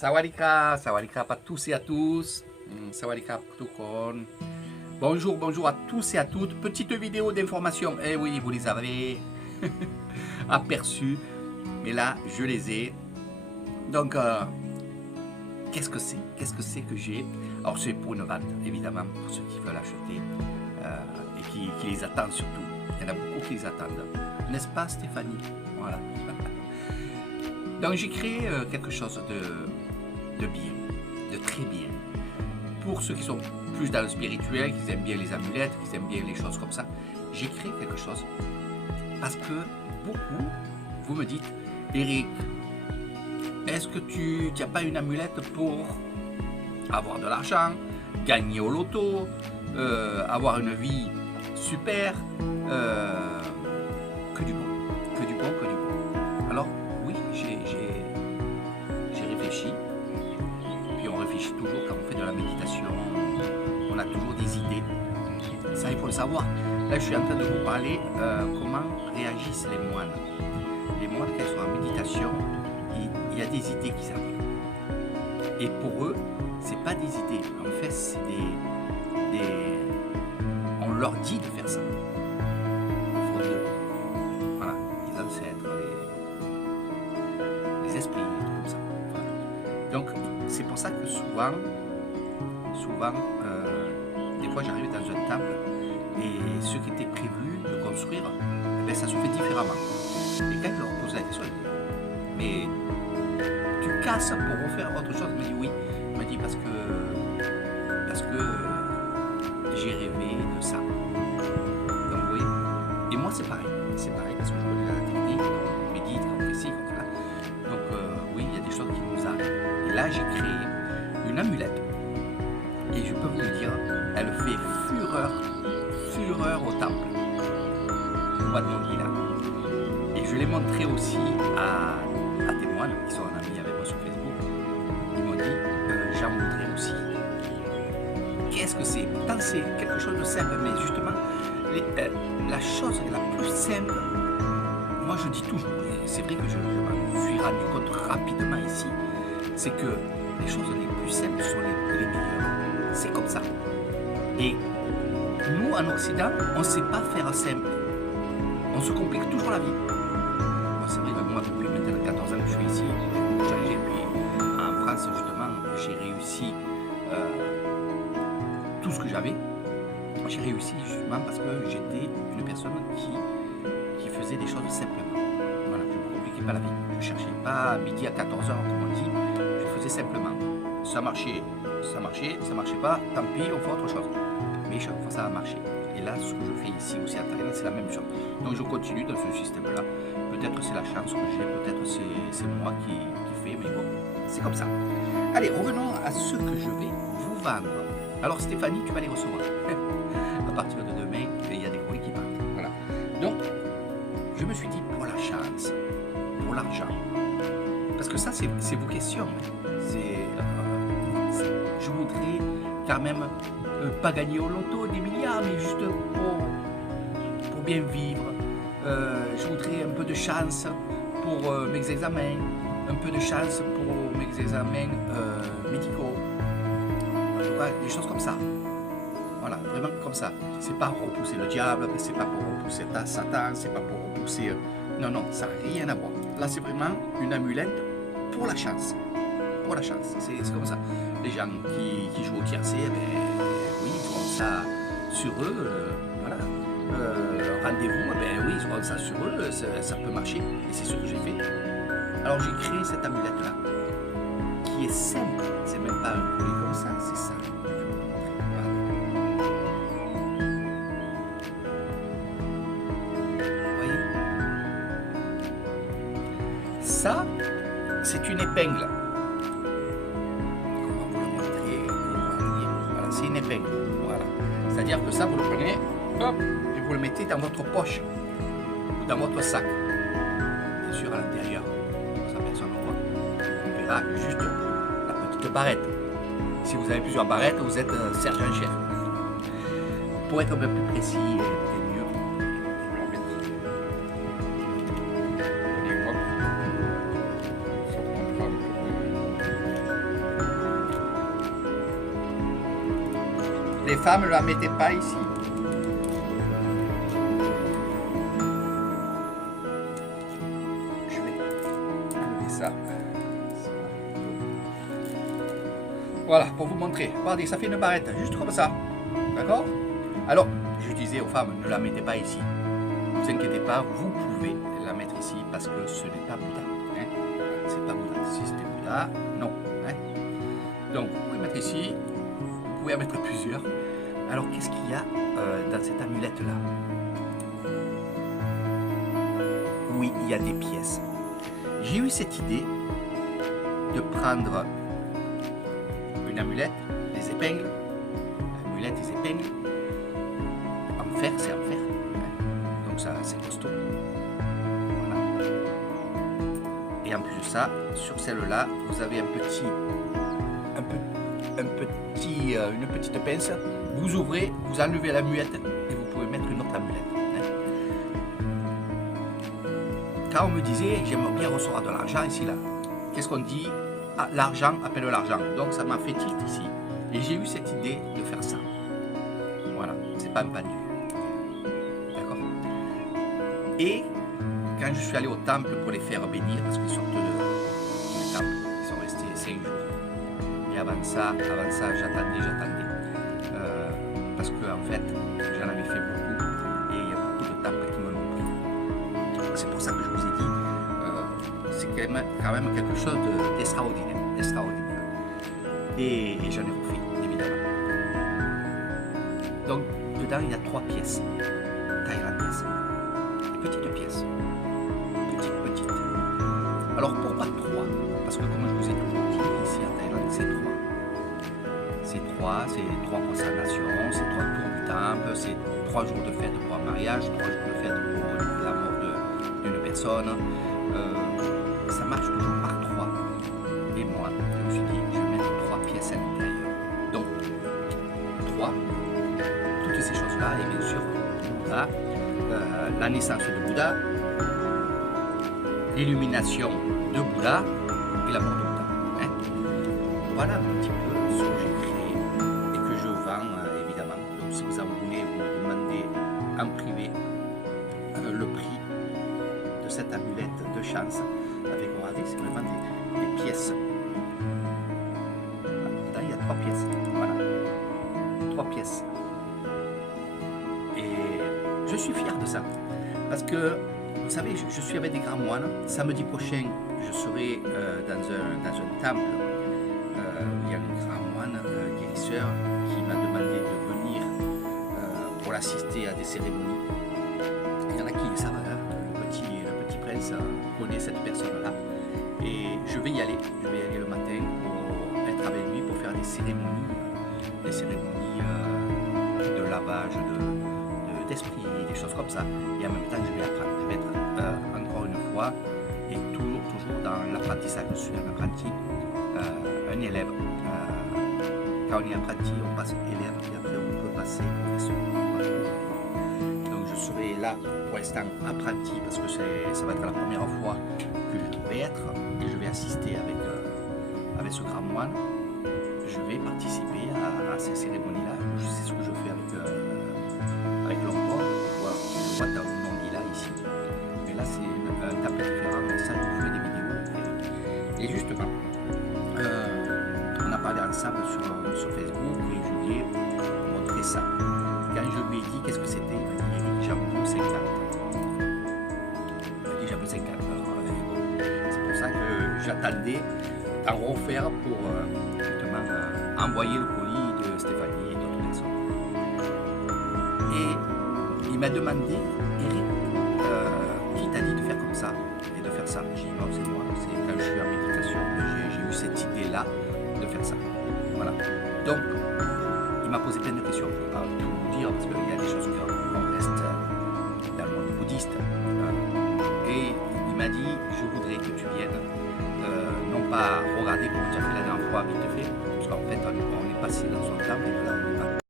Sawadika à tous et à tous. Sawadika Tukon. Bonjour à tous et à toutes. Petite vidéo d'information. Eh oui, vous les avez aperçus. Mais là, je les ai. Donc, qu'est-ce que c'est que j'ai? Alors, c'est pour une vente, évidemment, pour ceux qui veulent acheter et qui les attendent surtout. Il y en a beaucoup qui les attendent. N'est-ce pas, Stéphanie? Voilà. Donc, j'ai créé quelque chose de bien, de très bien. Pour ceux qui sont plus dans le spirituel, qui aiment bien les amulettes, qui aiment bien les choses comme ça, j'ai créé quelque chose parce que beaucoup, vous me dites, Eric, est-ce que tu n'as pas une amulette pour avoir de l'argent, gagner au loto, avoir une vie super, que du bon. Alors, oui, j'ai réfléchi, puis on réfléchit toujours quand on fait de la méditation, on a toujours des idées. Ça, il faut le savoir. Là, je suis en train de vous parler comment réagissent les moines. Les moines, quand ils sont en méditation, il y a des idées qui arrivent. Et pour eux, c'est pas des idées. En fait, c'est on leur dit de faire ça. Voilà, les ancêtres, les esprits, tout comme ça. Voilà. Donc, c'est pour ça que souvent, des fois, j'arrive dans un temple et ce qui était prévu de construire, eh bien, ça se fait différemment. Et quand je leur pose la question, mais tu casses pour refaire autre chose? Il m'a dit oui. Il m'a dit parce que j'ai rêvé de ça. Donc oui. Et moi c'est pareil parce que je connais la technique, on médite, on fait ci, on fait là. Donc oui, il y a des choses qui nous arrivent. Et là j'ai créé une amulette. Et je peux vous le dire, elle fait fureur au temple. Au mois de janvier là. Et je l'ai montré aussi à des moines qui sont en ami avec moi sur Facebook. Ils m'ont dit, j'en voudrais aussi. Qu'est-ce que c'est? Pourtant c'est quelque chose de simple, mais justement, la chose la plus simple, moi je dis toujours, et c'est vrai que je m'en suis rendu compte rapidement ici, c'est que les choses les plus simples sont les meilleures. C'est comme ça. Et nous, en Occident, on ne sait pas faire simple. On se complique toujours la vie. C'est vrai que moi, depuis maintenant 14 ans que je suis ici, et puis en France, justement, j'ai réussi tout ce que j'avais. J'ai réussi justement parce que j'étais une personne qui faisait des choses simplement. Voilà, je ne me compliquais pas la vie. Je ne cherchais pas à midi à 14h, comme on dit. Je faisais simplement. Ça marchait, ça marchait pas, tant pis, on fait autre chose. Mais chaque fois, ça a marché. Et là, ce que je fais ici aussi à Thaïlande, c'est la même chose. Donc je continue dans ce système-là. Peut-être c'est la chance que j'ai, peut-être c'est moi qui fais, mais bon, c'est comme ça. Allez, revenons à ce que je vais vous vendre. Alors Stéphanie, tu vas les recevoir. À partir de demain, il y a des courriers qui partent. Voilà. Donc, je me suis dit pour la chance, pour l'argent, parce que ça, c'est vos questions. Je voudrais quand même pas gagner au loto des milliards, mais juste pour bien vivre. Je voudrais un peu de chance pour mes examens, un peu de chance pour mes examens médicaux, des choses comme ça. Voilà, vraiment comme ça. C'est pas repousser le diable, c'est pas pour repousser Satan, c'est pas pour repousser... Non, ça n'a rien à voir. Là, c'est vraiment une amulette pour la chance. Pour la chance, c'est comme ça. Les gens qui jouent au tiercé, oui, ils font ça sur eux, voilà. Rendez-vous, oui, ils font ça sur eux, ça peut marcher, et c'est ce que j'ai fait. Alors j'ai créé cette amulette-là, qui est simple, c'est même pas un collier comme ça, c'est ça. Voilà. Vous voyez? Ça, c'est une épingle. C'est une épingle, voilà. C'est-à-dire que ça, vous le prenez, hop, et vous le mettez dans votre poche ou dans votre sac. Bien sûr, à l'intérieur, ça personne ne voit. On verra juste la petite barrette. Si vous avez plusieurs barrettes, vous êtes sergent-chef. Pour être un peu plus précis, c'est mieux. Les femmes ne la mettaient pas ici. Je vais enlever ça. Voilà, pour vous montrer. Regardez, ça fait une barrette, juste comme ça. D'accord? Alors, je disais aux femmes, ne la mettez pas ici. Ne vous inquiétez pas, vous pouvez la mettre ici parce que ce n'est pas Bouddha. Hein? C'est pas Bouddha. Si c'était Bouddha, non. Hein? Donc, vous pouvez mettre ici. Vous pouvez en mettre plusieurs. Alors, qu'est-ce qu'il y a dans cette amulette-là? Oui, il y a des pièces. J'ai eu cette idée de prendre une amulette, des épingles, amulette, des épingles, en fer, c'est en fer, hein. Donc ça, c'est costaud. Voilà. Et en plus de ça, sur celle-là, vous avez une petite pince. Vous ouvrez, vous enlevez l'amulette et vous pouvez mettre une autre amulette. Hein. Quand on me disait, j'aimerais bien recevoir de l'argent ici, là, qu'est-ce qu'on dit? Ah, l'argent appelle l'argent. Donc ça m'a fait tilt ici. Et j'ai eu cette idée de faire ça. Voilà, c'est pas un pendu. D'accord? Et quand je suis allé au temple pour les faire bénir, parce qu'ils sortent du temple, ils sont restés 5 jours. Et avant ça, j'attendais. Parce que en fait, j'en avais fait beaucoup et il y a beaucoup de temples qui me l'ont pris. C'est pour ça que je vous ai dit, c'est quand même quelque chose d'extraordinaire. Et j'en ai refait, évidemment. Donc, dedans, il y a 3 pièces thaïlandaises. Petites pièces. Petites. Alors, pourquoi 3? Parce que, comme je vous ai toujours dit, ici en Thaïlande, c'est 3. C'est 3 concernations, c'est 3 tours du temple, c'est 3 jours de fête pour un mariage, 3 jours de fête pour la mort d'une personne. Ça marche toujours par 3. Et moi, je me suis dit, je vais mettre 3 pièces à l'intérieur. Donc, 3, toutes ces choses-là, et bien sûr, Bouddha, la naissance de Bouddha, l'illumination de Bouddha et la mort de Bouddha. Hein? Voilà un petit peu ce que j'ai créé et que je vends, évidemment. Donc, si vous en voulez, vous me demandez en privé le prix de cette amulette de chance. Avec, regardez, c'est vraiment des pièces. Là, il y a 3 pièces. Voilà. 3 pièces. Et je suis fier de ça. Parce que, vous savez, je suis avec des grands moines. Samedi prochain, je serai dans un temple. Il y a un grand moine guérisseur qui m'a demandé de venir pour l'assister à des cérémonies. Il y en a qui savent, le petit prince connaît cette personne-là. Et je vais y aller le matin pour être avec lui pour faire des cérémonies de lavage d'esprit, des choses comme ça. Et en même temps, je vais apprendre. Je vais être encore une fois et toujours dans l'apprentissage. Je suis un apprenti, un élève. Quand on est apprenti, on passe élève et après on peut passer professeur. Donc je serai là pour l'instant apprenti parce que ça va être la première fois que je vais être et je vais assister avec ce grand moine. Je vais participer à ces cérémonies-là. Je sais ce que je fais avec l'emploi. Voilà, je vois dans mon nom là ici. Mais là c'est un temple différent, mais ça je vous fais des vidéos. Et justement, on a parlé ensemble sur Facebook et je lui ai montré ça. Quand je lui ai dit qu'est-ce que c'était, il m'a dit Eric, j'avoue 50. Il m'a dit j'avoue 50. C'est pour ça que j'attendais à refaire pour justement envoyer le colis de Stéphanie et d'autres personnes. Et il m'a demandé, Eric, qui t'a dit de faire comme ça et de faire ça? J'ai dit non, c'est moi, c'est quand je suis en méditation que j'ai eu cette idée-là de faire ça. Voilà. Donc, il m'a posé plein de questions. Je ne vais pas tout vous dire parce qu'il y a des choses qu'on reste dans le monde bouddhiste. Et il m'a dit, je voudrais que tu viennes, non pas regarder comme tu as fait la dernière fois vite fait, parce qu'en fait, on est passé dans son temple et